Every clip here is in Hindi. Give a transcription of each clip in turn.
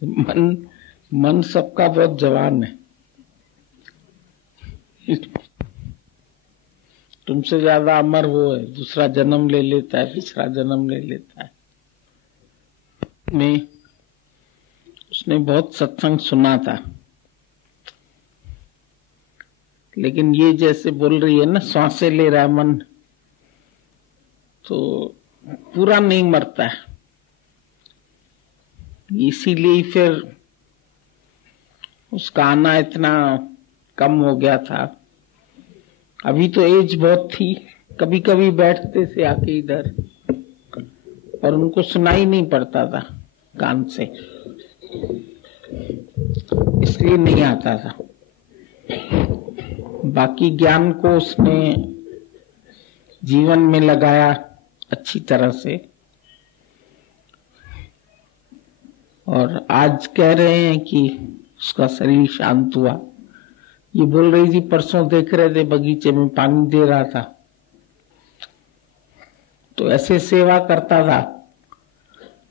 मन मन सबका बहुत जवान है। तुमसे ज्यादा अमर वो है, दूसरा जन्म ले लेता है, तीसरा जन्म ले लेता है। उसने बहुत सत्संग सुना था, लेकिन ये जैसे बोल रही है ना, सांसें ले रहा है मन, तो पूरा नहीं मरता है। इसीलिए फिर उसका आना इतना कम हो गया था। अभी तो एज बहुत थी, कभी कभी बैठते थे आके इधर, और उनको सुनाई नहीं पड़ता था कान से, इसलिए नहीं आता था। बाकी ज्ञान को उसने जीवन में लगाया अच्छी तरह से, और आज कह रहे हैं कि उसका शरीर शांत हुआ। ये बोल रही थी, परसों देख रहे थे बगीचे में पानी दे रहा था, तो ऐसे सेवा करता था,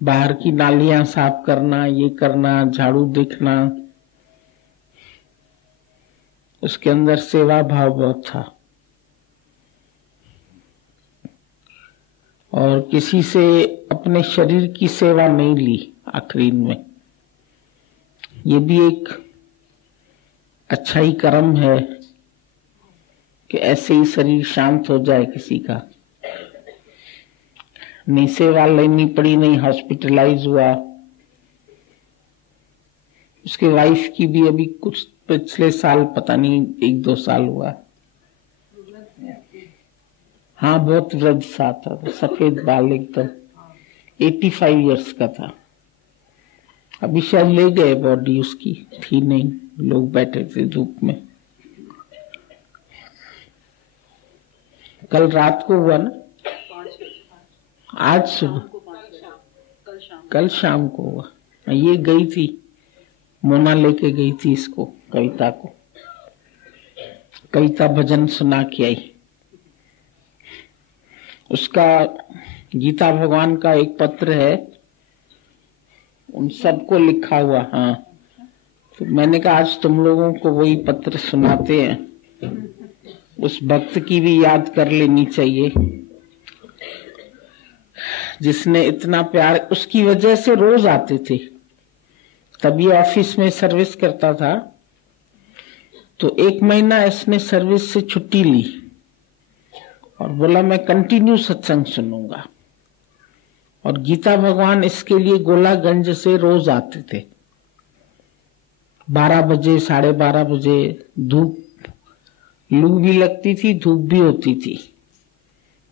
बाहर की नालियां साफ करना, ये करना, झाड़ू देखना, उसके अंदर सेवा भाव बहुत था। और किसी से अपने शरीर की सेवा नहीं ली आखिरी में। ये भी एक अच्छा ही कर्म है कि ऐसे ही शरीर शांत हो जाए किसी का। नहीं सेवा लेनी पड़ी, नहीं हॉस्पिटलाइज हुआ। उसके वाइफ की भी अभी कुछ पिछले साल, पता नहीं 1-2 साल हुआ। हाँ, बहुत वृद्ध सा था, सफेद बाल एकदम, 85 इयर्स का था। अभी शायद ले गए, बॉडी उसकी थी नहीं, लोग बैठे थे धूप में। कल रात को हुआ ना, आज सुबह, कल शाम को हुआ। ये गई थी, मोना लेके गई थी इसको, कविता को। कविता भजन सुना के आई। उसका गीता भगवान का एक पत्र है, उन सबको लिखा हुआ। हाँ, तो मैंने कहा आज तुम लोगों को वही पत्र सुनाते हैं। उस भक्त की भी याद कर लेनी चाहिए जिसने इतना प्यार, उसकी वजह से रोज आते थे। तभी ऑफिस में सर्विस करता था, तो 1 महीना इसने सर्विस से छुट्टी ली और बोला मैं कंटिन्यू सत्संग सुनूंगा। और गीता भगवान इसके लिए गोलागंज से रोज आते थे, 12 बजे, 12:30 बजे। धूप, लू भी लगती थी, धूप भी होती थी,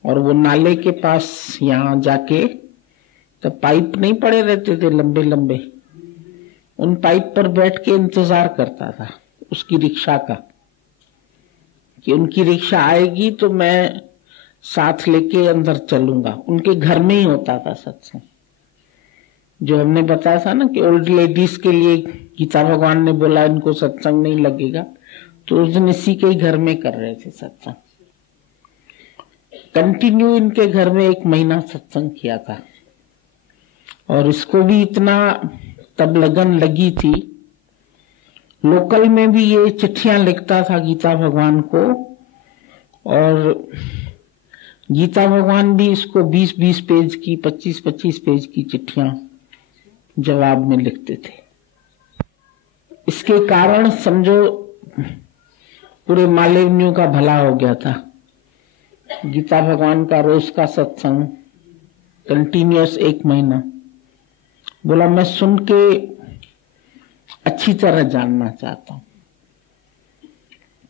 और वो नाले के पास यहाँ जाके, तो पाइप नहीं पड़े रहते थे लंबे लंबे, उन पाइप पर बैठ के इंतजार करता था उसकी रिक्शा का, कि उनकी रिक्शा आएगी तो मैं साथ लेके अंदर चलूंगा। उनके घर में ही होता था सत्संग, जो हमने बताया था ना कि ओल्ड लेडीज के लिए गीता भगवान ने बोला इनको सत्संग नहीं लगेगा, तो उस दिन इसी के घर में कर रहे थे सत्संग। कंटिन्यू इनके घर में 1 महीना सत्संग किया था। और इसको भी इतना तब लगन लगी थी, लोकल में भी ये चिट्ठियां लिखता था गीता भगवान को, और गीता भगवान भी इसको 20-20 पेज की, 25-25 पेज की चिट्ठियां जवाब में लिखते थे। इसके कारण समझो पूरे मालवनियों का भला हो गया था। गीता भगवान का रोज का सत्संग कंटिन्यूअस 1 महीना। बोला मैं सुन के अच्छी तरह जानना चाहता हूं।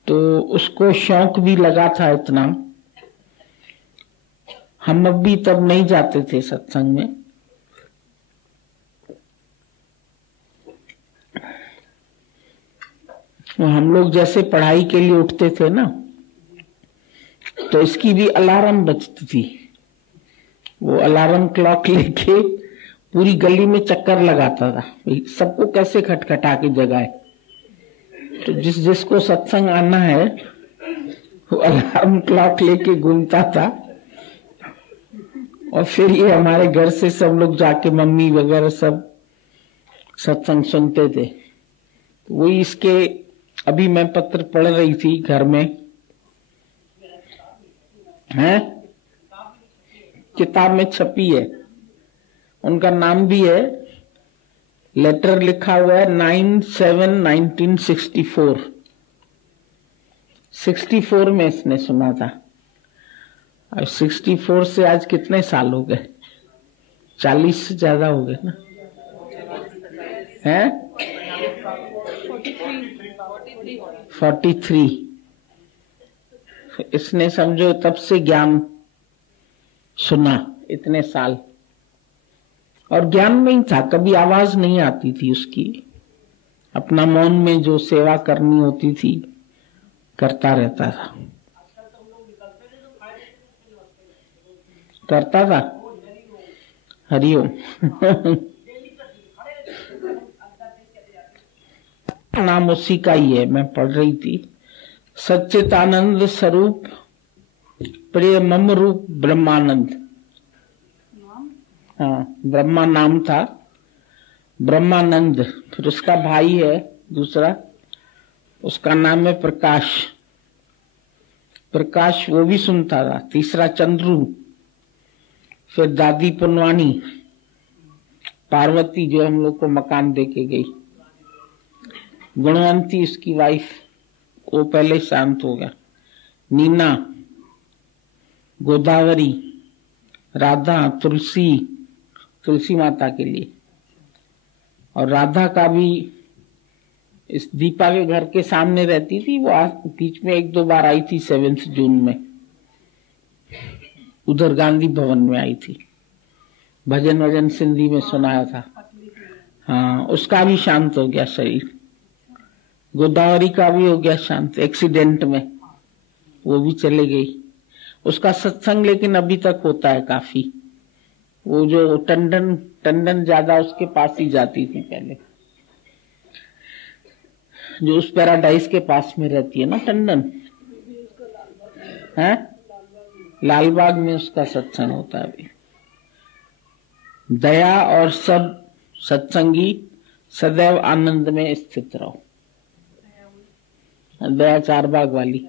तो उसको शौक भी लगा था इतना। हम अब भी तब नहीं जाते थे सत्संग में, तो हम लोग जैसे पढ़ाई के लिए उठते थे ना, तो इसकी भी अलार्म बजती थी। वो अलार्म क्लॉक लेके पूरी गली में चक्कर लगाता था, सबको कैसे खटखटा के जगाए। तो जिसको सत्संग आना है वो अलार्म क्लॉक लेके घूमता था। और फिर ये हमारे घर से सब लोग जाके, मम्मी वगैरह सब सत्संग सुनते थे। वही इसके अभी मैं पत्र पढ़ रही थी घर में, है किताब में छपी है, उनका नाम भी है, लेटर लिखा हुआ है 9/7/1964। 64 में इसने सुना था। और 64 से आज कितने साल हो गए? 40 से ज्यादा हो गए ना, हैं? 43। इसने समझो तब से ज्ञान सुना इतने साल, और ज्ञान नहीं था, कभी आवाज नहीं आती थी उसकी। अपना मौन में जो सेवा करनी होती थी करता रहता था, करता था। हरिओम। नाम उसी का ही है, मैं पढ़ रही थी। सच्चिदानंद स्वरूप प्रिय मम रूप ब्रह्मानंद। हाँ, ब्रह्मा नाम था, ब्रह्मानंद। फिर उसका भाई है दूसरा, उसका नाम है प्रकाश। प्रकाश वो भी सुनता था। तीसरा चंद्रू, फिर दादी पुनवानी, पार्वती जो हम लोग को मकान देके गई, गुणवंती उसकी वाइफ, वो पहले शांत हो गया, नीना, गोदावरी, राधा, तुलसी, तुलसी माता के लिए। और राधा का भी इस दीपा के घर के सामने रहती थी, वो बीच में 1-2 बार आई थी 7 जून में, उधर गांधी भवन में आई थी, भजन वजन सिंधी में सुनाया था। हाँ, उसका भी शांत हो गया शरीर। गोदावरी का भी हो गया शांत, एक्सीडेंट में वो भी चले गई। उसका सत्संग लेकिन अभी तक होता है काफी। वो जो टंडन ज्यादा उसके पास ही जाती थी पहले, जो उस पैराडाइज के पास में रहती है ना टंडन, है लालबाग में उसका सत्संग होता है अभी। दया और सब सत्संगी सदैव आनंद में स्थित रहो। दया चारबाग वाली।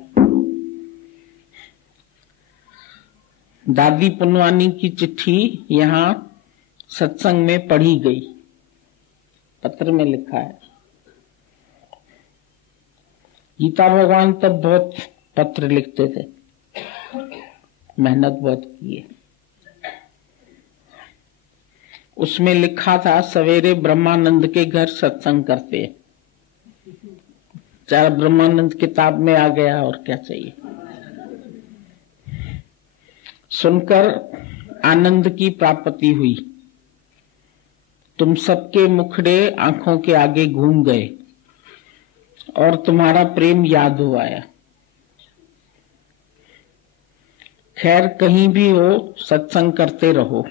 दादी पुनवानी की चिट्ठी यहाँ सत्संग में पढ़ी गई, पत्र में लिखा है। गीता भगवान तब बहुत पत्र लिखते थे, मेहनत बहुत की है। उसमें लिखा था सवेरे ब्रह्मानंद के घर सत्संग करते हैं। चार ब्रह्मानंद किताब में आ गया, और क्या चाहिए। सुनकर आनंद की प्राप्ति हुई, तुम सबके मुखड़े आंखों के आगे घूम गए और तुम्हारा प्रेम याद हो आया। खैर कहीं भी हो सत्संग करते रहो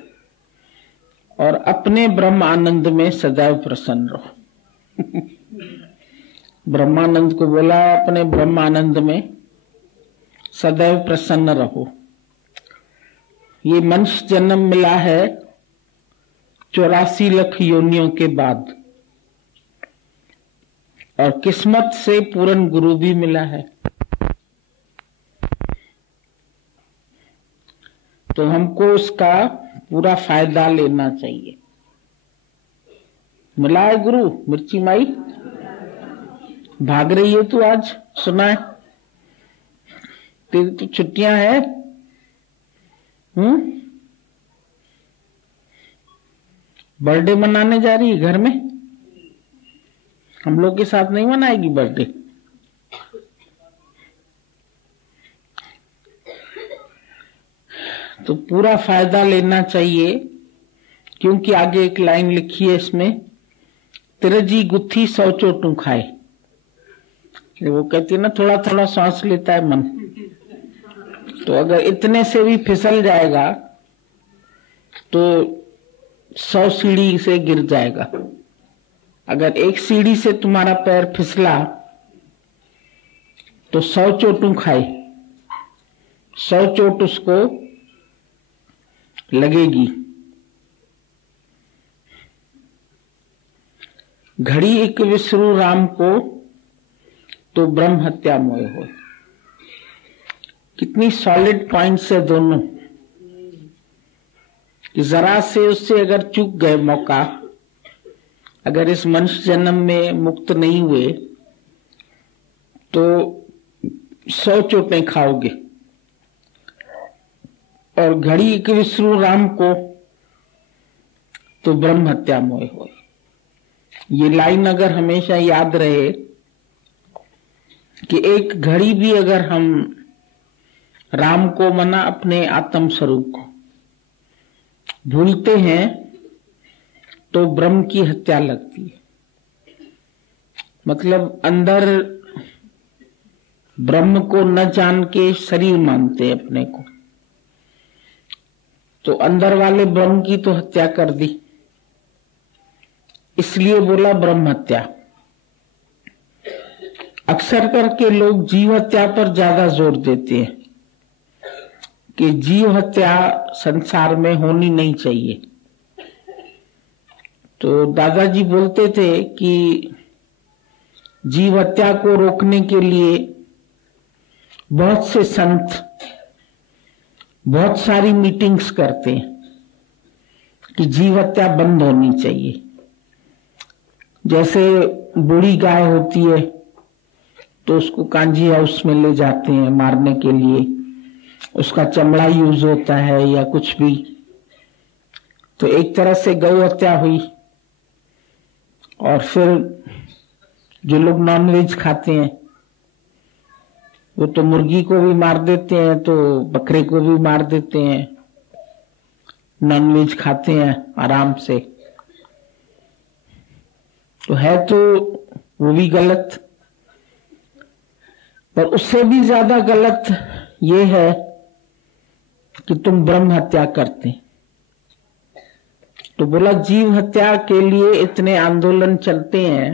और अपने ब्रह्म आनंद में सदैव प्रसन्न रहो। ब्रह्मानंद को बोला अपने ब्रह्म आनंद में सदैव प्रसन्न रहो। ये मनुष्य जन्म मिला है 84 लाख योनियों के बाद, और किस्मत से पूर्ण गुरु भी मिला है। तो हमको उसका पूरा फायदा लेना चाहिए। मिला है गुरु। मिर्ची माई भाग रही है तू आज, सुना है तेरी तो छुट्टियां है। बर्थडे मनाने जा रही है घर में, हम लोग के साथ नहीं मनाएगी बर्थडे। तो पूरा फायदा लेना चाहिए, क्योंकि आगे एक लाइन लिखी है इसमें, तिरजी गुत्थी 100 चोटू खाए। वो कहती है ना थोड़ा थोड़ा सांस लेता है मन, तो अगर इतने से भी फिसल जाएगा तो 100 सीढ़ी से गिर जाएगा। अगर एक सीढ़ी से तुम्हारा पैर फिसला तो 100 चोटू खाए, 100 चोट उसको लगेगी। घड़ी एक विसरू राम को तो ब्रह्म हत्या मोह हो। कितनी सॉलिड पॉइंट्स है दोनों, कि जरा से उससे अगर चूक गए मौका, अगर इस मनुष्य जन्म में मुक्त नहीं हुए तो 100 चोटें खाओगे। और घड़ी एक विसरू राम को तो ब्रह्म हत्या मोह हो। ये लाइन अगर हमेशा याद रहे कि एक घड़ी भी अगर हम राम को मना अपने आत्म स्वरूप को भूलते हैं तो ब्रह्म की हत्या लगती है। मतलब अंदर ब्रह्म को न जान के शरीर मानते हैं अपने को, तो अंदर वाले ब्रह्म की तो हत्या कर दी, इसलिए बोला ब्रह्म हत्या। अक्सर करके लोग जीव हत्या पर ज्यादा जोर देते हैं कि जीव हत्या संसार में होनी नहीं चाहिए। तो दादाजी बोलते थे कि जीव हत्या को रोकने के लिए बहुत से संत बहुत सारी मीटिंग्स करते हैं कि जीव हत्या बंद होनी चाहिए। जैसे बूढ़ी गाय होती है तो उसको कांजी हाउस में ले जाते हैं मारने के लिए, उसका चमड़ा यूज होता है या कुछ भी, तो एक तरह से गौ हत्या हुई। और फिर जो लोग नॉनवेज खाते हैं वो तो मुर्गी को भी मार देते हैं, तो बकरे को भी मार देते हैं, नॉनवेज खाते हैं आराम से। तो है तो वो भी गलत, पर उससे भी ज्यादा गलत ये है कि तुम ब्रह्म हत्या करते। तो बोला जीव हत्या के लिए इतने आंदोलन चलते हैं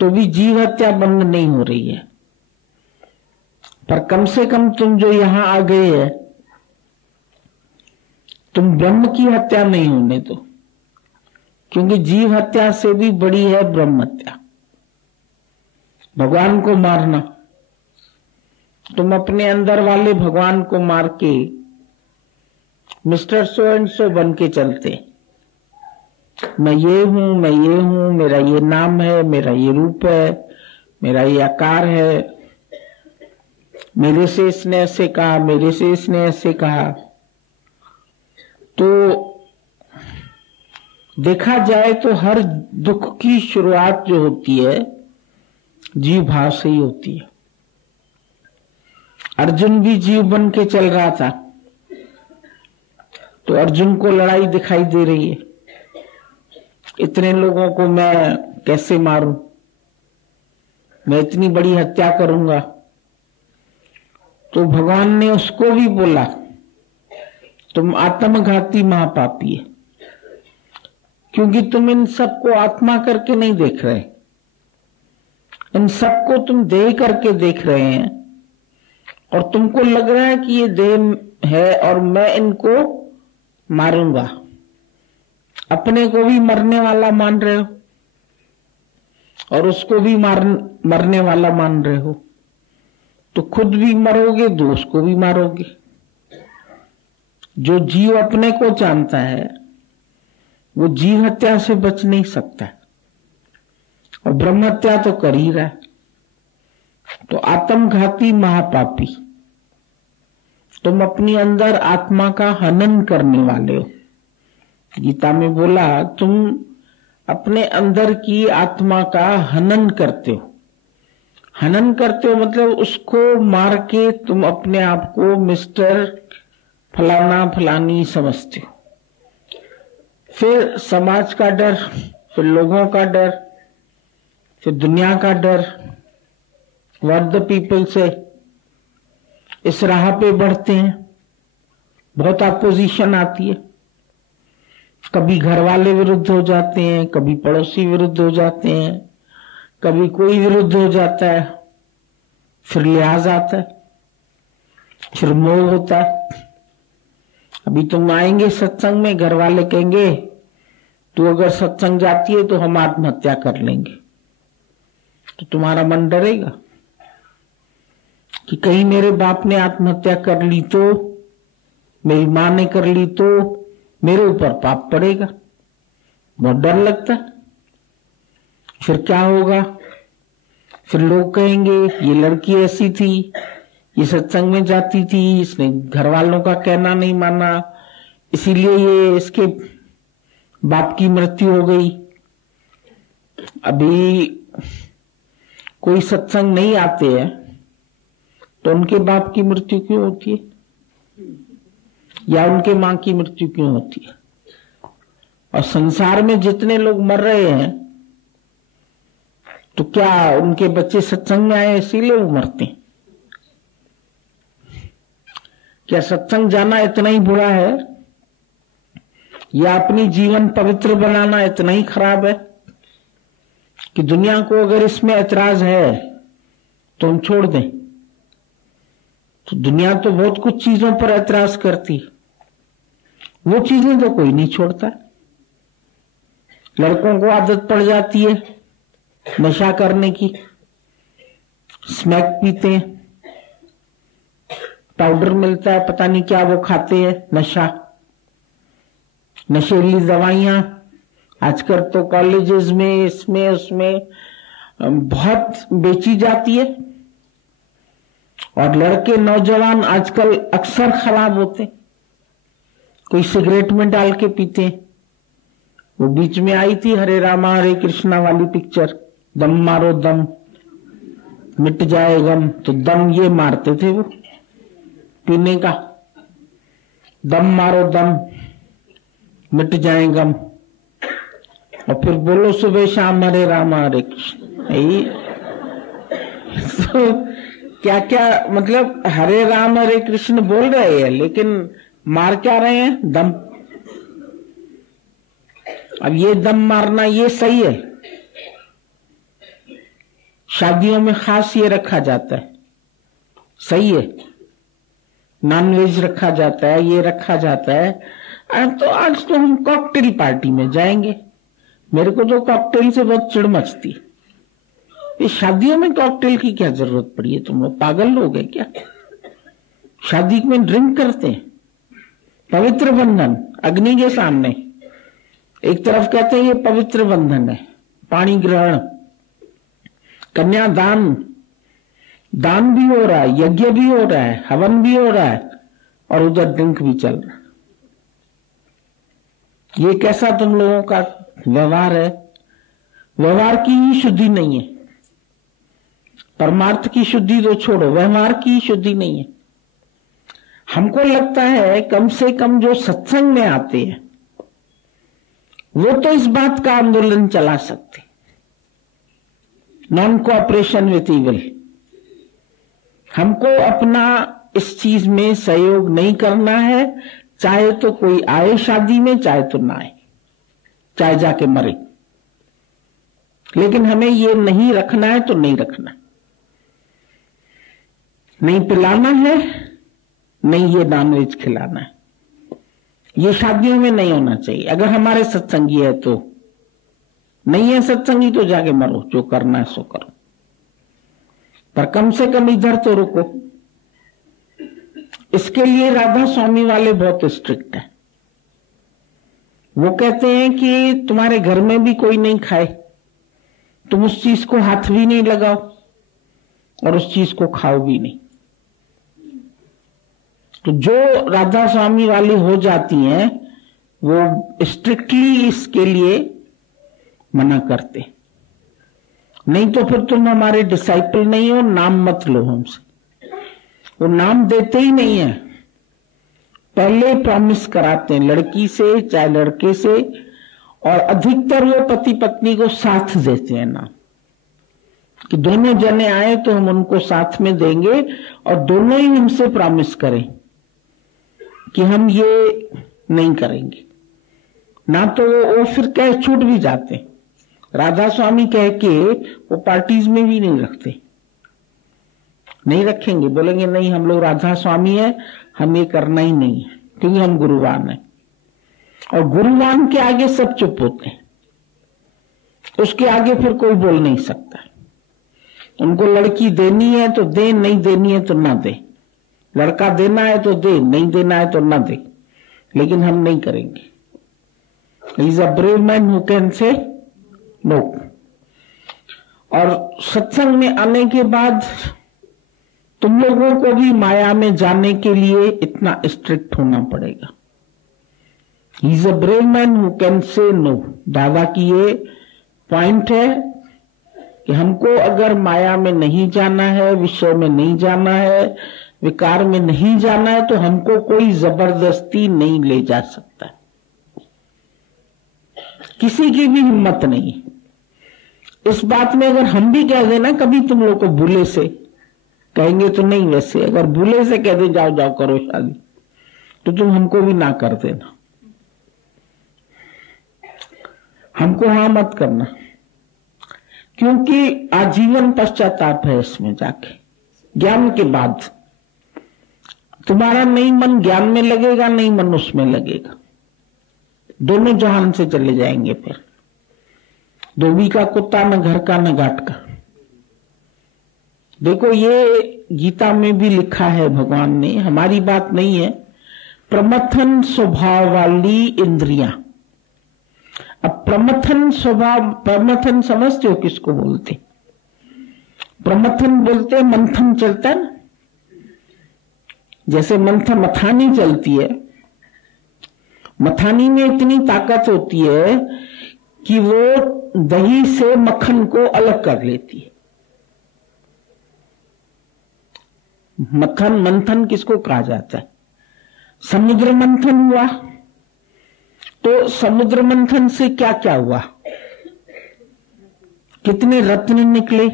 तो भी जीव हत्या बंद नहीं हो रही है। पर कम से कम तुम जो यहां आ गए है, तुम ब्रह्म की हत्या नहीं होने दो, क्योंकि जीव हत्या से भी बड़ी है ब्रह्म हत्या। भगवान को मारना, तुम अपने अंदर वाले भगवान को मार के मिस्टर सो एंड सो बन के चलते, मैं ये हूं, मैं ये हूं, मेरा ये नाम है, मेरा ये रूप है, मेरा ये आकार है, मेरे से इसने ऐसे कहा, मेरे से इसने ऐसे कहा। तो देखा जाए तो हर दुख की शुरुआत जो होती है जीव भाव से ही होती है। अर्जुन भी जीव बन के चल रहा था, तो अर्जुन को लड़ाई दिखाई दे रही है, इतने लोगों को मैं कैसे मारूं, मैं इतनी बड़ी हत्या करूंगा। तो भगवान ने उसको भी बोला तुम आत्मघाती महापापी है, क्योंकि तुम इन सबको आत्मा करके नहीं देख रहे, इन सबको तुम देह करके देख रहे हैं, और तुमको लग रहा है कि ये देह है और मैं इनको मारूंगा। अपने को भी मरने वाला मान रहे हो और उसको भी मरने वाला मान रहे हो, तो खुद भी मरोगे, दोस्त को भी मारोगे। जो जीव अपने को जानता है वो जीव हत्या से बच नहीं सकता, और ब्रह्म हत्या तो कर ही रहा है। तो आत्मघाती महापापी, तुम अपनी अंदर आत्मा का हनन करने वाले हो। गीता में बोला तुम अपने अंदर की आत्मा का हनन करते हो। हनन करते हो मतलब उसको मार के तुम अपने आप को मिस्टर फलाना फलानी समझते हो। फिर समाज का डर, फिर लोगों का डर, फिर दुनिया का डर, व्हाट द पीपल से, इस राह पे बढ़ते हैं। बहुत अपोजिशन आती है, कभी घर वाले विरुद्ध हो जाते हैं, कभी पड़ोसी विरुद्ध हो जाते हैं, कभी कोई विरुद्ध हो जाता है, फिर लिहाज आता है, फिर मोह होता है। अभी तुम आएंगे सत्संग में, घर वाले कहेंगे तू अगर सत्संग जाती है तो हम आत्महत्या कर लेंगे, तो तुम्हारा मन डरेगा कि कहीं मेरे बाप ने आत्महत्या कर ली तो, मेरी मां ने कर ली तो मेरे ऊपर पाप पड़ेगा। बहुत डर लगता है। फिर क्या होगा? फिर लोग कहेंगे ये लड़की ऐसी थी, ये सत्संग में जाती थी, इसने घर वालों का कहना नहीं माना, इसीलिए ये इसके बाप की मृत्यु हो गई। अभी कोई सत्संग नहीं आते हैं तो उनके बाप की मृत्यु क्यों होती है, या उनके मां की मृत्यु क्यों होती है? और संसार में जितने लोग मर रहे हैं तो क्या उनके बच्चे सत्संग में आए इसीलिए वो मरते हैं? क्या सत्संग जाना इतना ही बुरा है, या अपनी जीवन पवित्र बनाना इतना ही खराब है कि दुनिया को अगर इसमें ऐतराज है तो हम छोड़ दें? तो दुनिया तो बहुत कुछ चीजों पर ऐतराज करती, वो चीजें तो कोई नहीं छोड़ता। लड़कों को आदत पड़ जाती है नशा करने की, स्मैक पीते हैं, पाउडर मिलता है, पता नहीं क्या वो खाते हैं, नशा, नशेली दवाइयां आजकल तो कॉलेजेस में इसमें उसमें बहुत बेची जाती है। और लड़के नौजवान आजकल अक्सर खराब होते, कोई सिगरेट में डाल के पीते हैं। वो बीच में आई थी हरे रामा हरे कृष्णा वाली पिक्चर, दम मारो दम मिट जाए गम, तो दम ये मारते थे वो पीने का, दम मारो दम मिट जाए गम, और फिर बोलो सुबह शाम हरे रामा हरे कृष्ण। तो क्या क्या मतलब हरे राम हरे कृष्ण बोल रहे हैं लेकिन मार क्या रहे हैं? दम। अब ये दम मारना ये सही है? शादियों में खास ये रखा जाता है, सही है? नॉनवेज रखा जाता है, ये रखा जाता है। तो आज तो हम कॉकटेल पार्टी में जाएंगे। मेरे को तो कॉकटेल से बहुत चिढ़ मचती है। ये शादियों में कॉकटेल की क्या जरूरत पड़ी है? तुम लोग पागल लोग हैं क्या? शादी में ड्रिंक करते हैं, पवित्र बंधन अग्नि के सामने। एक तरफ कहते हैं ये पवित्र बंधन है, पानी ग्रहण, कन्यादान, दान भी हो रहा है, यज्ञ भी हो रहा है, हवन भी हो रहा है, और उधर ड्रिंक भी चल रहा है। ये कैसा तुम लोगों का व्यवहार है? व्यवहार की ही शुद्धि नहीं है, परमार्थ की शुद्धि तो छोड़ो, व्यवहार की शुद्धि नहीं है। हमको लगता है कम से कम जो सत्संग में आते हैं वो तो इस बात का आंदोलन चला सकते, नॉन कोऑपरेशन विथ इविल। हमको अपना इस चीज में सहयोग नहीं करना है, चाहे तो कोई आए शादी में, चाहे तो ना आए, चाहे जाके मरे, लेकिन हमें ये नहीं रखना है तो नहीं रखना, नहीं पिलाना है, नहीं ये नॉनवेज खिलाना है। ये शादियों में नहीं होना चाहिए। अगर हमारे सत्संगी है तो, नहीं है सत्संगी तो जाके मरो, जो करना है सो करो, पर कम से कम इधर तो रुको। इसके लिए राधा स्वामी वाले बहुत स्ट्रिक्ट है। वो कहते हैं कि तुम्हारे घर में भी कोई नहीं खाए, तुम उस चीज को हाथ भी नहीं लगाओ और उस चीज को खाओ भी नहीं। तो जो राधा स्वामी वाली हो जाती हैं वो स्ट्रिक्टली इसके लिए मना करते, नहीं तो फिर तुम हमारे डिसाइपल नहीं हो, नाम मत लो हमसे। वो नाम देते ही नहीं है, पहले प्रॉमिस कराते हैं लड़की से चाहे लड़के से, और अधिकतर वो पति पत्नी को साथ देते हैं नाम, कि दोनों जने आए तो हम उनको साथ में देंगे, और दोनों ही हमसे प्रॉमिस करें कि हम ये नहीं करेंगे। ना तो वो फिर कह छूट भी जाते, राधा स्वामी कह के वो पार्टीज में भी नहीं रखते, नहीं रखेंगे, बोलेंगे नहीं हम लोग राधा स्वामी है, हम ये करना ही नहीं है क्योंकि हम गुरुवान है। और गुरुवान के आगे सब चुप होते हैं, उसके आगे फिर कोई बोल नहीं सकता। उनको लड़की देनी है तो दे, नहीं देनी है तो ना दे, लड़का देना है तो दे, नहीं देना है तो ना दे, लेकिन हम नहीं करेंगे। He is a brave man who can say no. और सत्संग में आने के बाद तुम लोगों को भी माया में जाने के लिए इतना स्ट्रिक्ट होना पड़ेगा। He is a brave man who can say no. दादा की ये पॉइंट है कि हमको अगर माया में नहीं जाना है, विषय में नहीं जाना है, विकार में नहीं जाना है, तो हमको कोई जबरदस्ती नहीं ले जा सकता, किसी की भी हिम्मत नहीं। इस बात में अगर हम भी कह देना कभी तुम लोग को बुले से, कहेंगे तो नहीं, वैसे अगर बुले से कह दे जाओ जाओ करो शादी, तो तुम हमको भी ना कर देना, हमको हाँ मत करना, क्योंकि आजीवन पश्चाताप है इसमें जाके। ज्ञान के बाद तुम्हारा नहीं मन ज्ञान में लगेगा, नहीं मन उसमें लगेगा, दोनों जहान से चले जाएंगे। फिर धोबी का कुत्ता न घर का न घाट का। देखो ये गीता में भी लिखा है भगवान ने, हमारी बात नहीं है। प्रमथन स्वभाव वाली इंद्रियां। अब प्रमथन स्वभाव, प्रमथन समझते हो किसको बोलते? प्रमथन बोलते मंथन चलता है ना, जैसे मंथन मथानी चलती है, मथानी में इतनी ताकत होती है कि वो दही से मक्खन को अलग कर लेती है। मक्खन मंथन किसको कहा जाता है? समुद्र मंथन हुआ, तो समुद्र मंथन से क्या क्या हुआ? कितने रत्न निकले,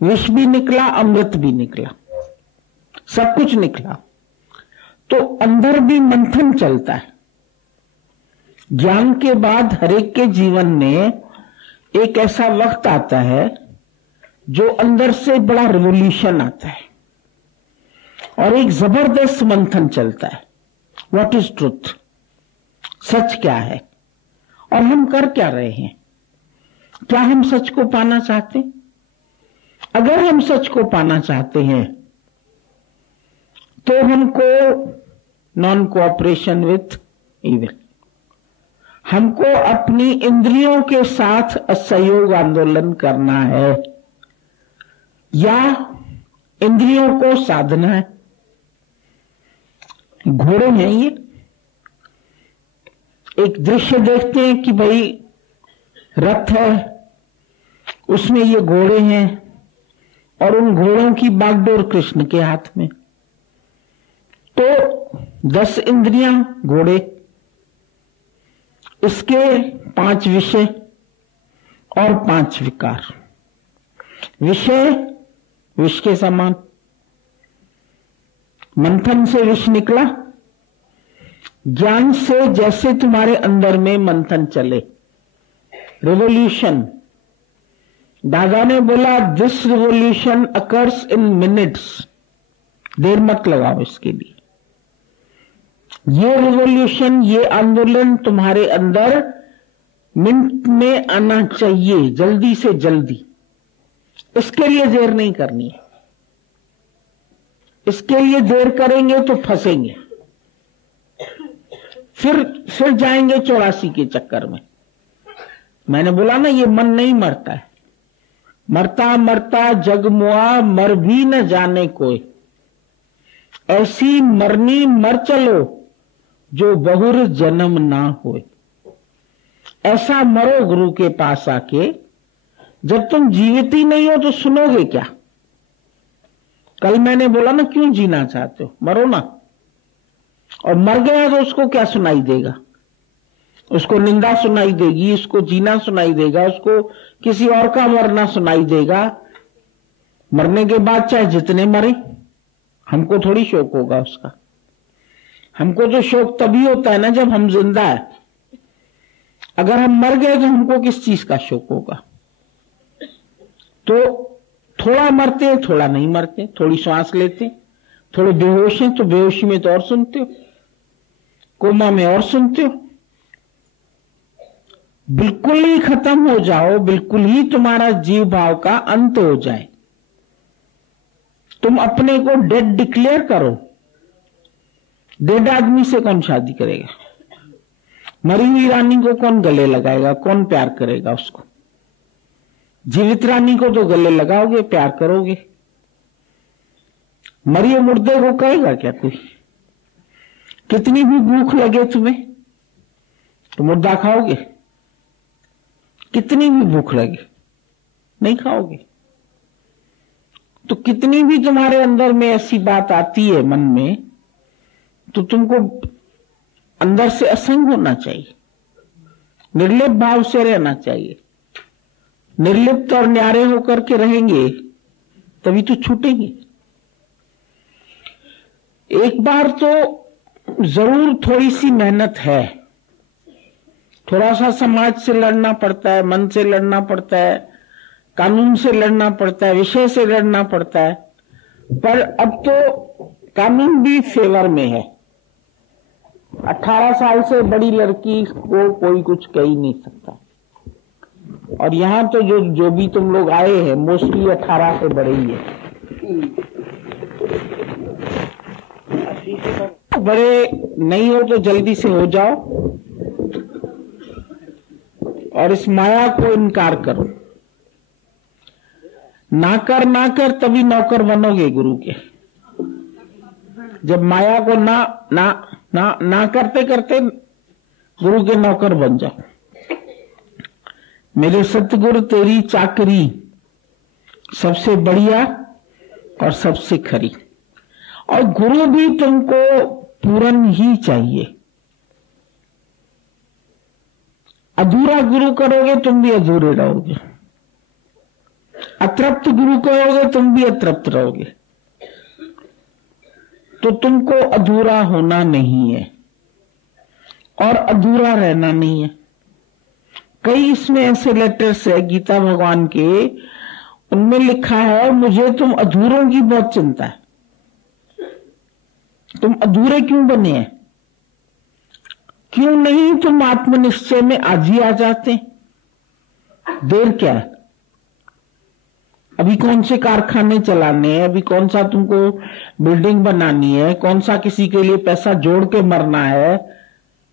विष भी निकला, अमृत भी निकला, सब कुछ निकला। तो अंदर भी मंथन चलता है। ज्ञान के बाद हरेक के जीवन में एक ऐसा वक्त आता है जो अंदर से बड़ा रिवोल्यूशन आता है और एक जबरदस्त मंथन चलता है। What is truth? सच क्या है और हम कर क्या रहे हैं? क्या हम सच को पाना चाहते? अगर हम सच को पाना चाहते हैं तो हमको नॉन कोऑपरेशन विथ इविल, हमको अपनी इंद्रियों के साथ असहयोग आंदोलन करना है या इंद्रियों को साधना है। घोड़े हैं ये, एक दृश्य देखते हैं कि भाई रथ है, उसमें ये घोड़े हैं और उन घोड़ों की बागडोर कृष्ण के हाथ में। तो 10 इंद्रियां घोड़े, इसके 5 विषय और 5 विकार। विषय विष के समान, मंथन से विष निकला, ज्ञान से जैसे तुम्हारे अंदर में मंथन चले, रिवोल्यूशन। दादा ने बोला this revolution occurs in minutes, देर मत लगाओ इसके लिए। ये रिवोल्यूशन, ये आंदोलन तुम्हारे अंदर मिनट में आना चाहिए, जल्दी से जल्दी। इसके लिए देर नहीं करनी है, इसके लिए देर करेंगे तो फंसेंगे, फिर जाएंगे 84 के चक्कर में। मैंने बोला ना, ये मन नहीं मरता है, मरता मरता जग मुआ, मर भी न जाने कोई। ऐसी मरनी मर चलो जो बहुर जन्म ना होए। ऐसा मरो गुरु के पास आके, जब तुम जीवित ही नहीं हो तो सुनोगे क्या? कल मैंने बोला ना, क्यों जीना चाहते हो? मरो ना। और मर गया तो उसको क्या सुनाई देगा? उसको निंदा सुनाई देगी, उसको जीना सुनाई देगा, उसको किसी और का मरना सुनाई देगा। मरने के बाद चाहे जितने मरे, हमको थोड़ी शोक होगा उसका। हमको तो शोक तभी होता है ना जब हम जिंदा है। अगर हम मर गए तो हमको किस चीज का शोक होगा? तो थोड़ा मरते, थोड़ा नहीं मरते, थोड़ी सांस लेते, थोड़े बेहोश हैं तो बेहोशी में तो और सुनते हो, कोमा में और सुनते हो। बिल्कुल ही खत्म हो जाओ, बिल्कुल ही तुम्हारा जीव भाव का अंत हो जाए, तुम अपने को डेड डिक्लेयर करो। डेड आदमी से कौन शादी करेगा? मरी हुई रानी को कौन गले लगाएगा? कौन प्यार करेगा उसको? जीवित रानी को तो गले लगाओगे, प्यार करोगे। मरी हुए मुर्दे को कहेगा क्या कोई? कितनी भी भूख लगे तुम्हें तो मुर्दा खाओगे? कितनी भी भूख लगे नहीं खाओगे। तो कितनी भी तुम्हारे अंदर में ऐसी बात आती है मन में, तो तुमको अंदर से असंग होना चाहिए, निर्लिप्त भाव से रहना चाहिए। निर्लिप्त और न्यारे होकर के रहेंगे तभी तो छूटेंगे। एक बार तो जरूर थोड़ी सी मेहनत है, थोड़ा सा समाज से लड़ना पड़ता है, मन से लड़ना पड़ता है, कानून से लड़ना पड़ता है, विषय से लड़ना पड़ता है, पर अब तो कानून भी फेवर में है। 18 साल से बड़ी लड़की को कोई कुछ कह ही नहीं सकता। और यहां तो जो भी तुम लोग आए हैं मोस्टली 18 से बड़े ही है। बड़े नहीं हो तो जल्दी से हो जाओ और इस माया को इनकार करो। ना कर तभी नौकर बनोगे गुरु के। जब माया को ना करते करते गुरु के नौकर बन जाओ। मेरे सतगुरु तेरी चाकरी सबसे बढ़िया और सबसे खरी। और गुरु भी तुमको पूर्ण ही चाहिए। अधूरा गुरु करोगे तुम भी अधूरे रहोगे, अतृप्त गुरु करोगे तुम भी अतृप्त रहोगे। तो तुमको अधूरा होना नहीं है और अधूरा रहना नहीं है। कई इसमें ऐसे लेटर्स है गीता भगवान के, उनमें लिखा है मुझे तुम अधूरों की बहुत चिंता है। तुम अधूरे क्यों बने हैं? क्यों नहीं तुम आत्मनिश्चय में आज ही आ जाते? देर क्या है? अभी कौन से कारखाने चलाने हैं, अभी कौन सा तुमको बिल्डिंग बनानी है, कौन सा किसी के लिए पैसा जोड़ के मरना है।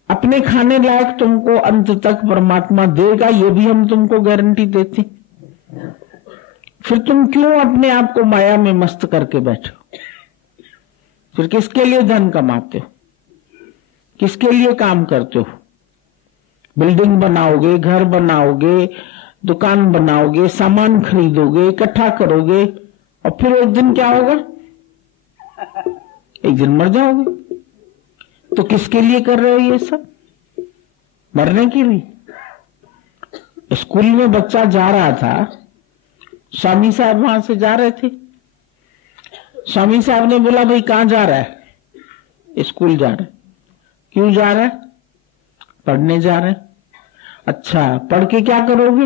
अपने खाने लायक तुमको अंत तक परमात्मा देगा, ये भी हम तुमको गारंटी देते। फिर तुम क्यों अपने आप को माया में मस्त करके बैठो? फिर किसके लिए धन कमाते हो? किसके लिए काम करते हो? बिल्डिंग बनाओगे, घर बनाओगे, दुकान बनाओगे, सामान खरीदोगे, इकट्ठा करोगे और फिर एक दिन क्या होगा? एक दिन मर जाओगे। तो किसके लिए कर रहे हो ये सब? मरने के लिए। स्कूल में बच्चा जा रहा था, स्वामी साहब वहां से जा रहे थे। स्वामी साहब ने बोला भाई कहां जा रहा है? स्कूल जा रहा है। क्यों जा रहा है? पढ़ने जा रहे हैं। अच्छा, पढ़ के क्या करोगे?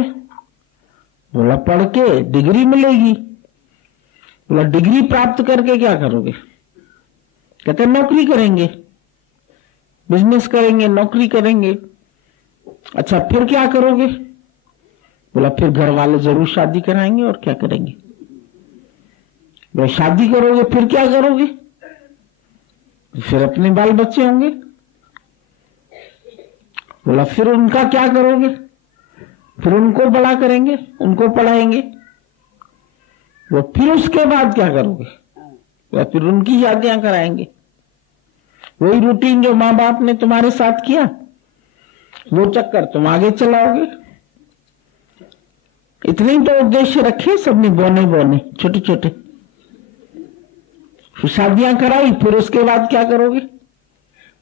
बोला पढ़ के डिग्री मिलेगी। बोला डिग्री प्राप्त करके क्या करोगे? कहते नौकरी करेंगे, बिजनेस करेंगे, नौकरी करेंगे। अच्छा फिर क्या करोगे? बोला फिर घर वाले जरूर शादी कराएंगे और क्या करेंगे। बोला शादी करोगे फिर क्या करोगे? फिर अपने बाल बच्चे होंगे। बोला फिर उनका क्या करोगे? फिर उनको बड़ा करेंगे, उनको पढ़ाएंगे। वो फिर उसके बाद क्या करोगे? या फिर उनकी शादियां कराएंगे। वही रूटीन जो मां बाप ने तुम्हारे साथ किया, वो चक्कर तुम आगे चलाओगे। इतने तो उद्देश्य रखे सबने, बोने बोने छोटे छोटे। फिर शादियां कराई, फिर उसके बाद क्या करोगे?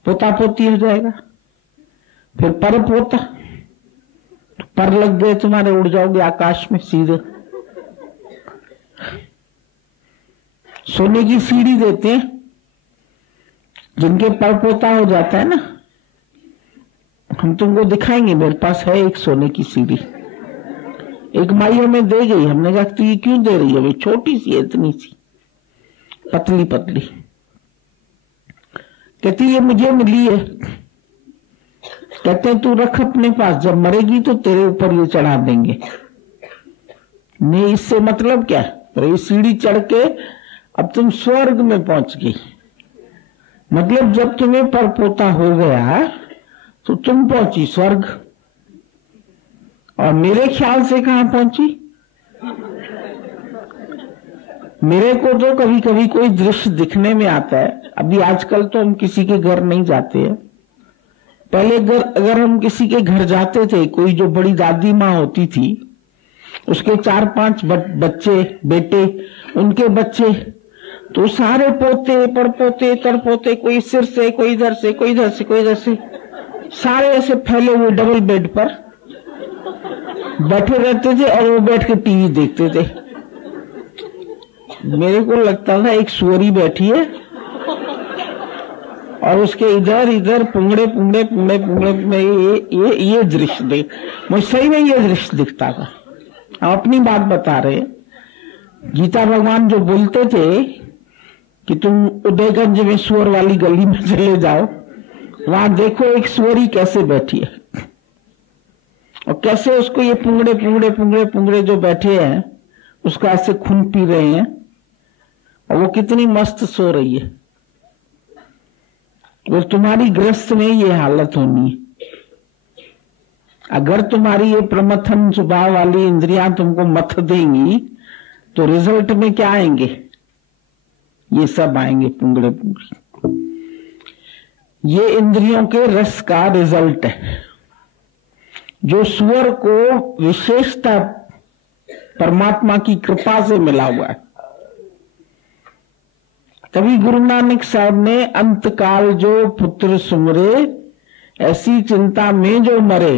पोता पोती हो जाएगा। फिर पर पोता, पर लग गए तुम्हारे, उड़ जाओगे आकाश में सीधे। सोने की सीढ़ी देते हैं जिनके पर पोता हो जाता है ना, हम तुमको दिखाएंगे। मेरे पास है एक सोने की सीढ़ी, एक माई हमें दे गई। हमने कहा तू ये क्यों दे रही है? भाई छोटी सी है, इतनी सी पतली पतली। कहती ये मुझे मिली है। कहते हैं तू रख अपने पास, जब मरेगी तो तेरे ऊपर ये चढ़ा देंगे। नहीं, इससे मतलब क्या? तो ये सीढ़ी चढ़ के अब तुम स्वर्ग में पहुंच गई। मतलब जब तुम्हें परपोता हो गया तो तुम पहुंची स्वर्ग, और मेरे ख्याल से कहां पहुंची? मेरे को तो कभी कभी कोई दृश्य दिखने में आता है। अभी आजकल तो हम किसी के घर नहीं जाते हैं। पहले अगर हम किसी के घर जाते थे, कोई जो बड़ी दादी माँ होती थी, उसके 4-5 बच्चे, बेटे, उनके बच्चे, तो सारे पोते पड़पोते तरपोते, कोई सिर से, कोई इधर से, कोई इधर से, कोई इधर से, सारे ऐसे फैले हुए डबल बेड पर बैठे रहते थे और वो बैठ के टीवी देखते थे। मेरे को लगता था एक सुअरी बैठी है और उसके इधर इधर पुंगड़े पुंगड़े पुंगड़े पुंगड़े, ये दृश्य देख, मुझे सही में ये दृश्य दिखता था। हम अपनी बात बता रहे। गीता भगवान जो बोलते थे कि तुम उदयगंज में सुअर वाली गली में चले जाओ, वहां देखो एक सुअरी कैसे बैठी है और कैसे उसको ये पुंगड़े पुंगड़े पुंगड़े पुंगड़े जो बैठे हैं उसका ऐसे खून पी रहे हैं, और वो कितनी मस्त सो रही है। वो तुम्हारी ग्रस्त में ये हालत होनी है। अगर तुम्हारी ये प्रमथन स्वभाव वाली इंद्रियां तुमको मथ देंगी तो रिजल्ट में क्या आएंगे? ये सब आएंगे पुंगड़े पुंगड़े। ये इंद्रियों के रस का रिजल्ट है, जो सुअर को विशेषता परमात्मा की कृपा से मिला हुआ है। तभी गुरु नानक साहब ने अंतकाल जो पुत्र सुमरे, ऐसी चिंता में जो मरे,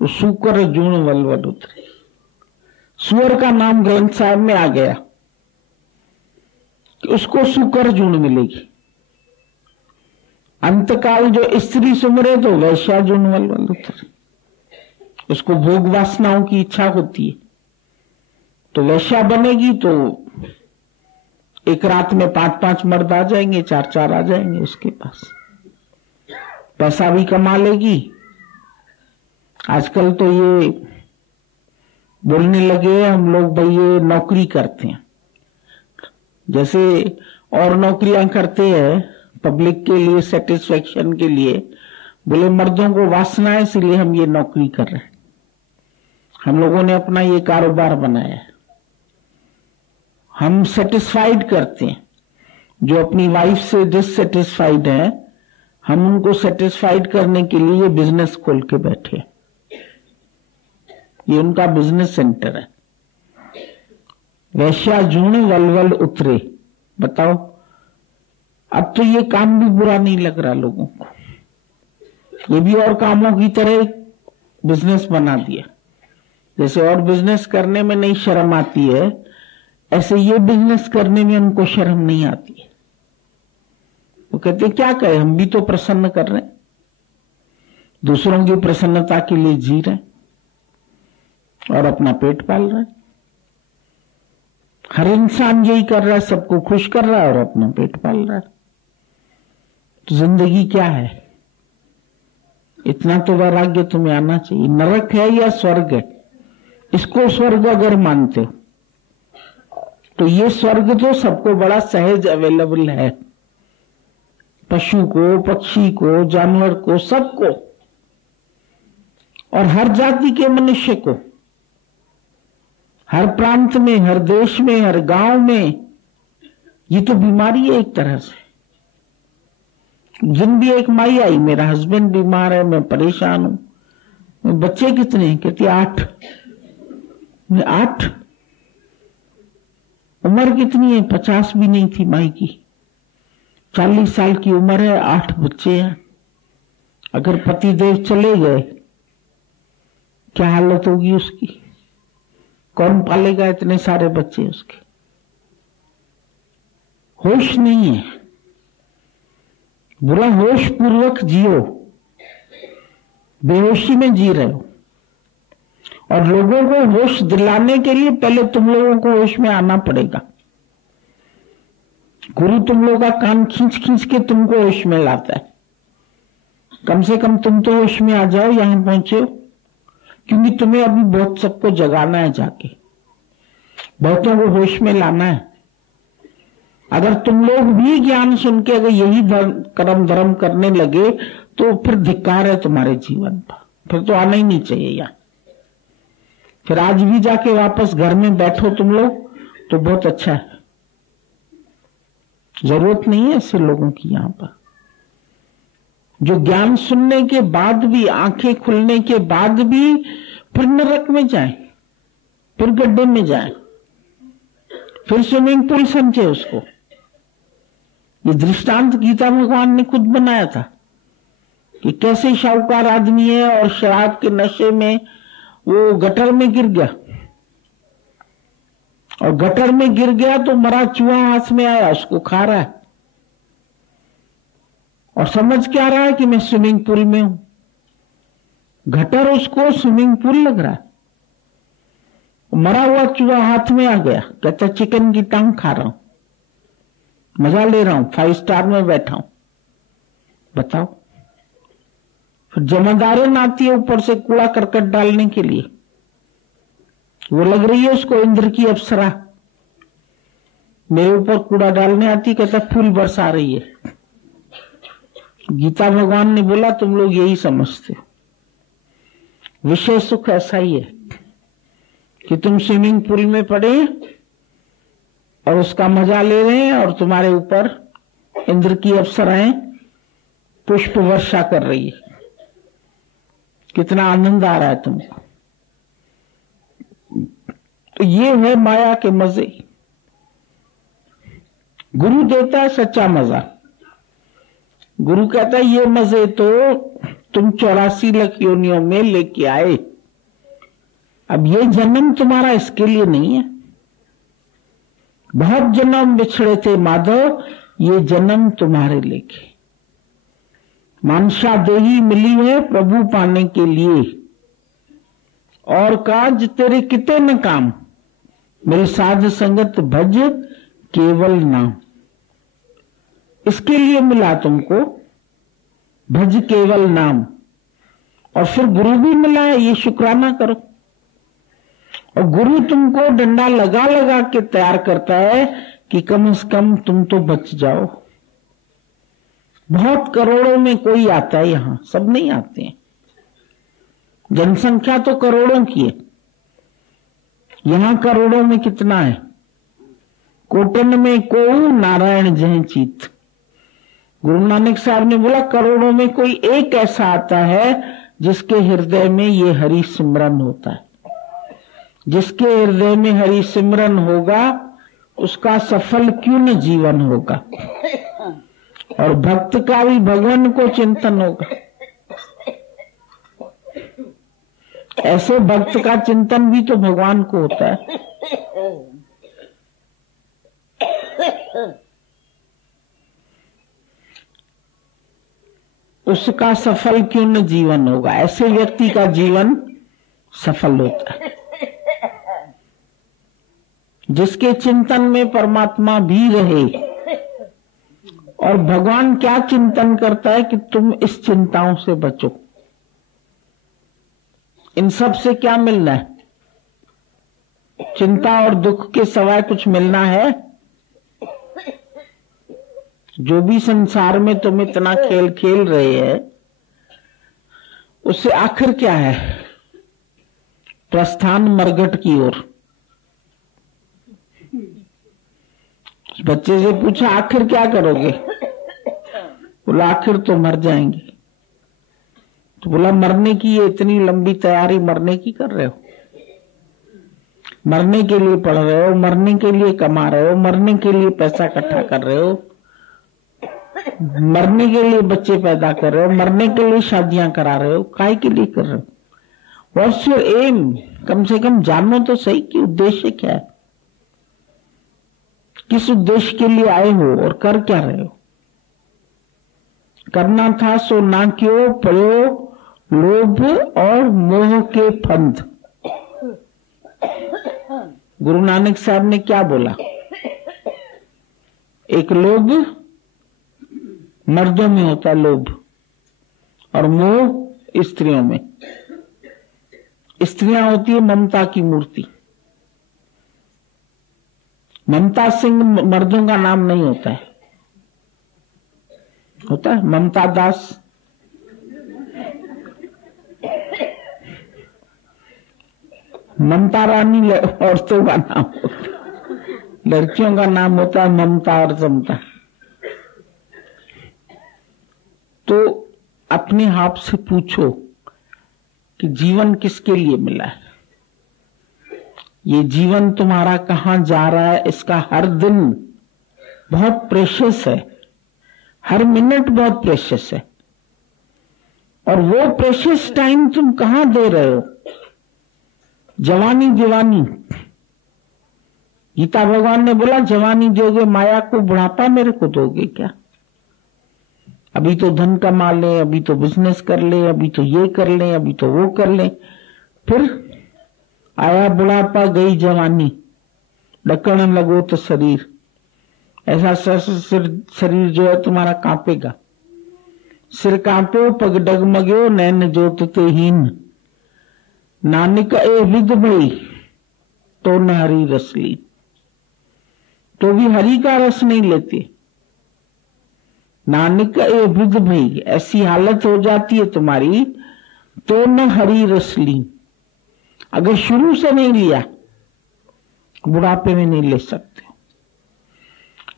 तो सुकर जूण वलवल उतरे। सुअर का नाम ग्रंथ साहब में आ गया कि उसको सुकर जूण मिलेगी। अंतकाल जो स्त्री सुमरे तो वैश्या जूण वलवल उतरे। उसको भोग वासनाओं की इच्छा होती है तो वैश्या बनेगी, तो एक रात में 5-5 मर्द आ जाएंगे, 4-4 आ जाएंगे उसके पास, पैसा भी कमा लेगी। आजकल तो ये बोलने लगे हम लोग, भाई ये नौकरी करते हैं, जैसे और नौकरियां करते हैं पब्लिक के लिए, सेटिस्फेक्शन के लिए। बोले मर्दों को वासना है इसलिए हम ये नौकरी कर रहे हैं। हम लोगों ने अपना ये कारोबार बनाया है। हम सेटिस्फाइड करते हैं, जो अपनी वाइफ से डिससेटिस्फाइड है, हम उनको सेटिस्फाइड करने के लिए ये बिजनेस खोल के बैठे। ये उनका बिजनेस सेंटर है। वैश्या जूण वलवल उतरे। बताओ, अब तो ये काम भी बुरा नहीं लग रहा लोगों को। ये भी और कामों की तरह बिजनेस बना दिया। जैसे और बिजनेस करने में नहीं शर्म आती है, ऐसे ये बिजनेस करने में उनको शर्म नहीं आती है। वो कहते क्या करें, हम भी तो प्रसन्न कर रहे हैं, दूसरों की प्रसन्नता के लिए जी रहे हैं और अपना पेट पाल रहे हैं। हर इंसान यही कर रहा है, सबको खुश कर रहा है और अपना पेट पाल रहा है। तो जिंदगी क्या है? इतना तो वैराग्य तुम्हें आना चाहिए। नरक है या स्वर्ग है? इसको स्वर्ग अगर मानते हो तो ये स्वर्ग तो सबको बड़ा सहज अवेलेबल है, पशु को, पक्षी को, जानवर को, सबको, और हर जाति के मनुष्य को, हर प्रांत में, हर देश में, हर गांव में। ये तो बीमारी है एक तरह से। जिन भी एक माई आई, मेरा हस्बैंड बीमार है, मैं परेशान हूं। बच्चे कितने हैं? कहती 8। 8? उम्र कितनी है? 50 भी नहीं थी माई की। 40 साल की उम्र है, 8 बच्चे हैं। अगर पतिदेव चले गए क्या हालत होगी उसकी? कौन पालेगा इतने सारे बच्चे उसके? होश नहीं है। बुरा होश पूर्वक जियो, बेहोशी में जी रहे हो। और लोगों को होश दिलाने के लिए पहले तुम लोगों को होश में आना पड़ेगा। गुरु तुम लोगों का कान खींच खींच के तुमको होश में लाता है। कम से कम तुम तो होश में आ जाओ, यहां पहुंचे हो, क्योंकि तुम्हें अभी बहुत सबको जगाना है, जाके बहुतों को होश में लाना है। अगर तुम लोग भी ज्ञान सुन के अगर यही कर्म धर्म करने लगे तो फिर धिक्कार है तुम्हारे जीवन पर, फिर तो आना ही नहीं चाहिए यहां। फिर आज भी जाके वापस घर में बैठो तुम लोग तो बहुत अच्छा है, जरूरत नहीं है ऐसे लोगों की यहां पर, जो ज्ञान सुनने के बाद भी, आंखें खुलने के बाद भी फिर नरक में जाए, फिर गड्ढे में जाए, फिर स्विमिंग पूल समझे उसको। ये दृष्टांत गीता भगवान ने खुद बनाया था कि कैसे शाहूकार आदमी है और शराब के नशे में वो गटर में गिर गया, और गटर में गिर गया तो मरा चूहा हाथ में आया, उसको खा रहा है और समझ क्या रहा है कि मैं स्विमिंग पूल में हूं। गटर उसको स्विमिंग पूल लग रहा है। मरा हुआ चूहा हाथ में आ गया, कहता चिकन की टांग खा रहा हूं, मजा ले रहा हूं, 5 स्टार में बैठा हूं। बताओ, फिर जमादारन आती है ऊपर से कूड़ा करकट डालने के लिए, वो लग रही है उसको इंद्र की अप्सरा, मेरे ऊपर कूड़ा डालने आती, कहता फूल बरसा रही है। गीता भगवान ने बोला तुम लोग यही समझते हो, विषय सुख ऐसा ही है कि तुम स्विमिंग पूल में पड़े और उसका मजा ले रहे हैं और तुम्हारे ऊपर इंद्र की अप्सराएं पुष्प वर्षा कर रही है, कितना आनंद आ रहा है तुमको। तो ये है माया के मजे। गुरु देता है सच्चा मजा। गुरु कहता है ये मजे तो तुम 84 लाख योनियों में लेके आए, अब ये जन्म तुम्हारा इसके लिए नहीं है। बहुत जन्म बिछड़े थे माधव, ये जन्म तुम्हारे लेके। मानसा देही मिली है प्रभु पाने के लिए, और काज तेरे किते न काम, मेरी साध संगत भज केवल नाम। इसके लिए मिला तुमको, भज केवल नाम। और फिर गुरु भी मिला है, ये शुक्राना करो। और गुरु तुमको डंडा लगा लगा के तैयार करता है कि कम से कम तुम तो बच जाओ। बहुत करोड़ों में कोई आता है यहां, सब नहीं आते हैं। जनसंख्या तो करोड़ों की है, यहां करोड़ों में कितना है? कोटन में को नारायण जय चीत। गुरु नानक साहब ने बोला करोड़ों में कोई एक ऐसा आता है जिसके हृदय में ये हरि सिमरन होता है। जिसके हृदय में हरि सिमरन होगा उसका सफल क्यों न जीवन होगा, और भक्त का भी भगवान को चिंतन होगा। ऐसे भक्त का चिंतन भी तो भगवान को होता है। उसका सफल क्यों न जीवन होगा, ऐसे व्यक्ति का जीवन सफल होता है। जिसके चिंतन में परमात्मा भी रहे। और भगवान क्या चिंतन करता है कि तुम इस चिंताओं से बचो। इन सब से क्या मिलना है? चिंता और दुख के सिवाय कुछ मिलना है? जो भी संसार में तुम इतना खेल खेल रहे हैं उससे आखिर क्या है? प्रस्थान मरघट की ओर। बच्चे से पूछा आखिर क्या करोगे? बोला आखिर तो मर जाएंगे। तो बोला मरने की ये इतनी लंबी तैयारी मरने की कर रहे हो? मरने के लिए पढ़ रहे हो, मरने के लिए कमा रहे हो, मरने के लिए पैसा इकट्ठा कर रहे हो, मरने के लिए बच्चे पैदा कर रहे हो, मरने के लिए शादियां करा रहे हो, काहे के लिए कर रहे हो? What's your M? कम से कम जानो तो सही कि उद्देश्य क्या है, किस उद्देश्य के लिए आए हो और कर क्या रहे हो। करना था सो ना क्यों पड़ो लोभ और मोह के फंद। गुरु नानक साहब ने क्या बोला? एक लोभ मर्दों में होता है लोभ, और मोह स्त्रियों में। स्त्रियां होती है ममता की मूर्ति। ममता सिंह मर्दों का नाम नहीं होता है, होता है ममता दास। ममता रानी औरतों का नाम होता है, लड़कियों का नाम होता है ममता और समता। तो अपने आप से पूछो कि जीवन किसके लिए मिला है? ये जीवन तुम्हारा कहां जा रहा है? इसका हर दिन बहुत प्रेशियस है, हर मिनट बहुत प्रेशियस है। और वो प्रेशियस टाइम तुम कहां दे रहे हो? जवानी दीवानी। गीता भगवान ने बोला जवानी दोगे माया को, बुढ़ापा मेरे को दोगे क्या? अभी तो धन कमा ले, अभी तो बिजनेस कर ले, अभी तो ये कर ले, अभी तो वो कर ले, फिर आया बुढ़ापा गई जवानी, ढकने लगो तो शरीर ऐसा शरीर जो है तुम्हारा कांपेगा। सिर कांपो पग डगमग्यो नैन जोतते हीन, नानक ए विद भई तो न हरी रस ली। तो भी हरि का रस नहीं लेते। नानक ए विद भई, ऐसी हालत हो जाती है तुम्हारी तो न हरी रस ली। अगर शुरू से नहीं लिया बुढ़ापे में नहीं ले सकते।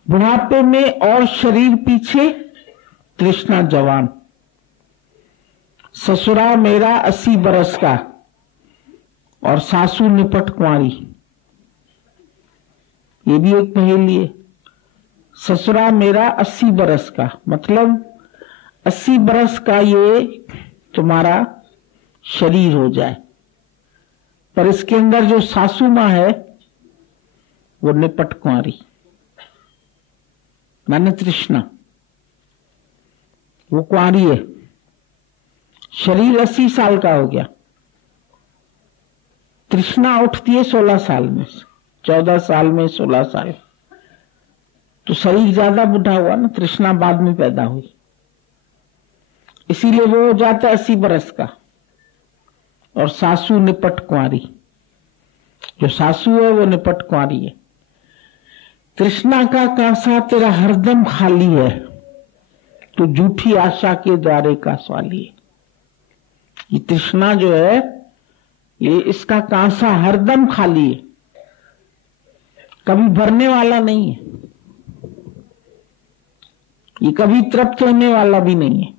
बुढ़ापे में और शरीर पीछे, तृष्णा जवान। ससुरा मेरा 80 बरस का और सासू निपट कुंवारी, ये भी एक पहेली है। ससुरा मेरा 80 बरस का मतलब 80 बरस का ये तुम्हारा शरीर हो जाए, पर इसके अंदर जो सासू मां है वो निपट कुंवारी, माने तृष्णा, वो कुंवारी है। शरीर 80 साल का हो गया, तृष्णा उठती है 16 साल में, 14 साल में, 16 साल। तो शरीर ज्यादा बुढ़ा हुआ ना, तृष्णा बाद में पैदा हुई, इसीलिए वो हो जाता है 80 बरस का। और सासू निपट कुंवारी, जो सासू है वो निपट कुंवारी है। तृष्णा का कांसा तेरा हरदम खाली है, तो झूठी आशा के द्वारे का स्वाली है। ये तृष्णा जो है ये इसका कांसा हरदम खाली है, कभी भरने वाला नहीं है, ये कभी तृप्त होने वाला भी नहीं है।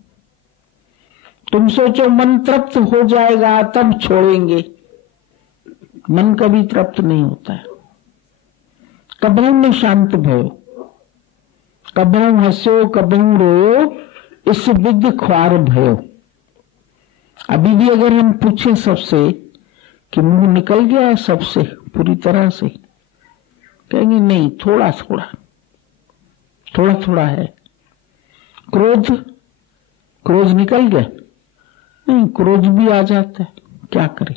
तुम सोचो मन तृप्त हो जाएगा तब छोड़ेंगे, मन कभी तृप्त नहीं होता है। कबहू न शांत भयो, कबहू हंसो कबहू रोयो, इस विद ख्वार भयो। अभी भी अगर हम पूछें सबसे कि मुंह निकल गया है सबसे पूरी तरह से, कहेंगे नहीं, थोड़ा थोड़ा थोड़ा थोड़ा है। क्रोध, क्रोध निकल गया? नहीं, क्रोध भी आ जाता है, क्या करें,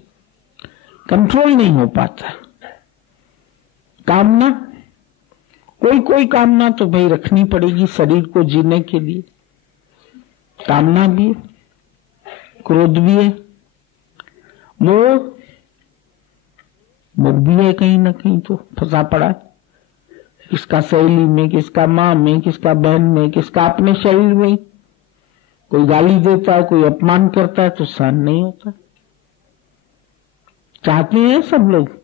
कंट्रोल नहीं हो पाता। कामना, कोई कामना तो भाई रखनी पड़ेगी शरीर को जीने के लिए, कामना भी है, क्रोध भी है, मोह भी है, कहीं ना कहीं तो फंसा पड़ा है। किसका सहेली में, किसका मां में, किसका बहन में, किसका अपने शरीर में। कोई गाली देता है, कोई अपमान करता है तो सहन नहीं होता। चाहते हैं सब लोग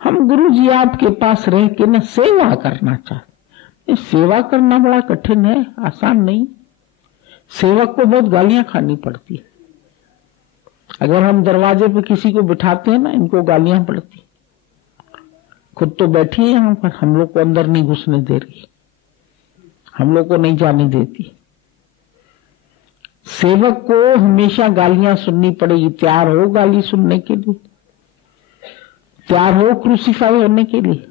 हम गुरु जी आपके पास रह के ना सेवा करना चाहते। सेवा करना बड़ा कठिन है, आसान नहीं। सेवक को बहुत गालियां खानी पड़ती है। अगर हम दरवाजे पे किसी को बिठाते हैं ना, इनको गालियां पड़ती। खुद तो बैठी है यहां पर, हम लोग को अंदर नहीं घुसने दे रही, हम लोग को नहीं जाने देती। सेवक को हमेशा गालियां सुननी पड़ेगी। तैयार हो गाली सुनने के लिए, तैयार हो क्रूसीफाई होने के लिए।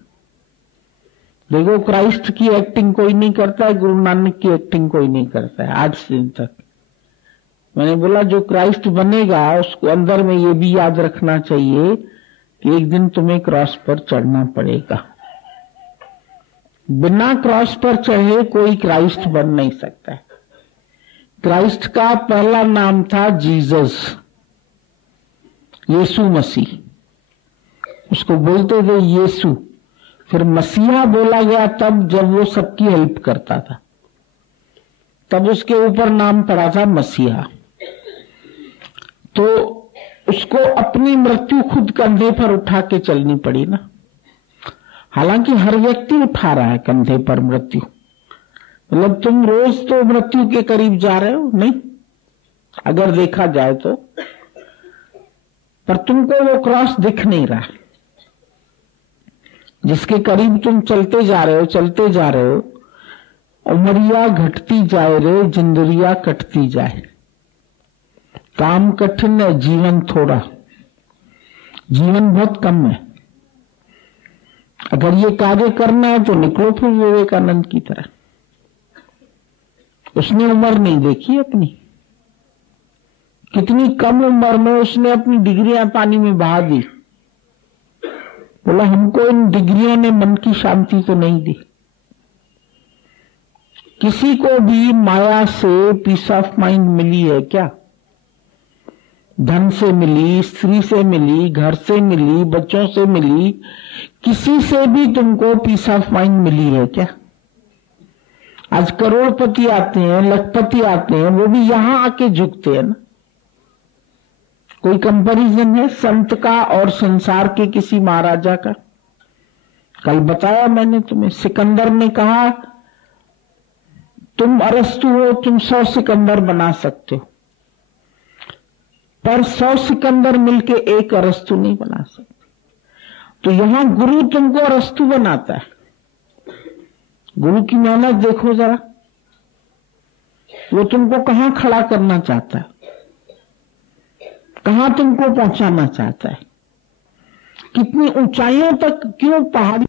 देखो, क्राइस्ट की एक्टिंग कोई नहीं करता है, गुरु नानक की एक्टिंग कोई नहीं करता है आज से दिन तक। मैंने बोला जो क्राइस्ट बनेगा उसको अंदर में ये भी याद रखना चाहिए कि एक दिन तुम्हें क्रॉस पर चढ़ना पड़ेगा। बिना क्रॉस पर चढ़े कोई क्राइस्ट बन नहीं सकता है। क्राइस्ट का पहला नाम था जीसस, यीशु मसीह, उसको बोलते थे यीशु। फिर मसीहा बोला गया तब जब वो सबकी हेल्प करता था, तब उसके ऊपर नाम पड़ा था मसीहा। तो उसको अपनी मृत्यु खुद कंधे पर उठा के चलनी पड़ी ना। हालांकि हर व्यक्ति उठा रहा है कंधे पर मृत्यु, मतलब तुम रोज तो मृत्यु के करीब जा रहे हो नहीं, अगर देखा जाए तो, पर तुमको वो क्रॉस दिख नहीं रहा जिसके करीब तुम चलते जा रहे हो। उमरिया घटती जाए रे, जिंदरिया कटती जाए। काम कठिन है, जीवन थोड़ा, जीवन बहुत कम है। अगर ये कार्य करना है तो निकलो फिर विवेकानंद की तरह। उसने उम्र नहीं देखी अपनी, कितनी कम उम्र में उसने अपनी डिग्रियां पानी में बहा दी। बोला हमको इन डिग्रियों ने मन की शांति तो नहीं दी। किसी को भी माया से पीस ऑफ माइंड मिली है क्या? धन से मिली, स्त्री से मिली, घर से मिली, बच्चों से मिली, किसी से भी तुमको पीस ऑफ माइंड मिली है क्या? आज करोड़पति आते हैं, लखपति आते हैं, वो भी यहां आके झुकते हैं ना। कोई कंपैरिजन है संत का और संसार के किसी महाराजा का? कल बताया मैंने तुम्हें, सिकंदर ने कहा तुम अरस्तु हो, तुम 100 सिकंदर बना सकते हो, पर 100 सिकंदर मिलके एक अरस्तु नहीं बना सकते। तो यहां गुरु तुमको अरस्तु बनाता है। गुरु की मेहनत देखो जरा, वो तुमको कहां खड़ा करना चाहता है, कहां तुमको पहुंचाना चाहता है, कितनी ऊंचाइयों तक, क्यों पहाड़ी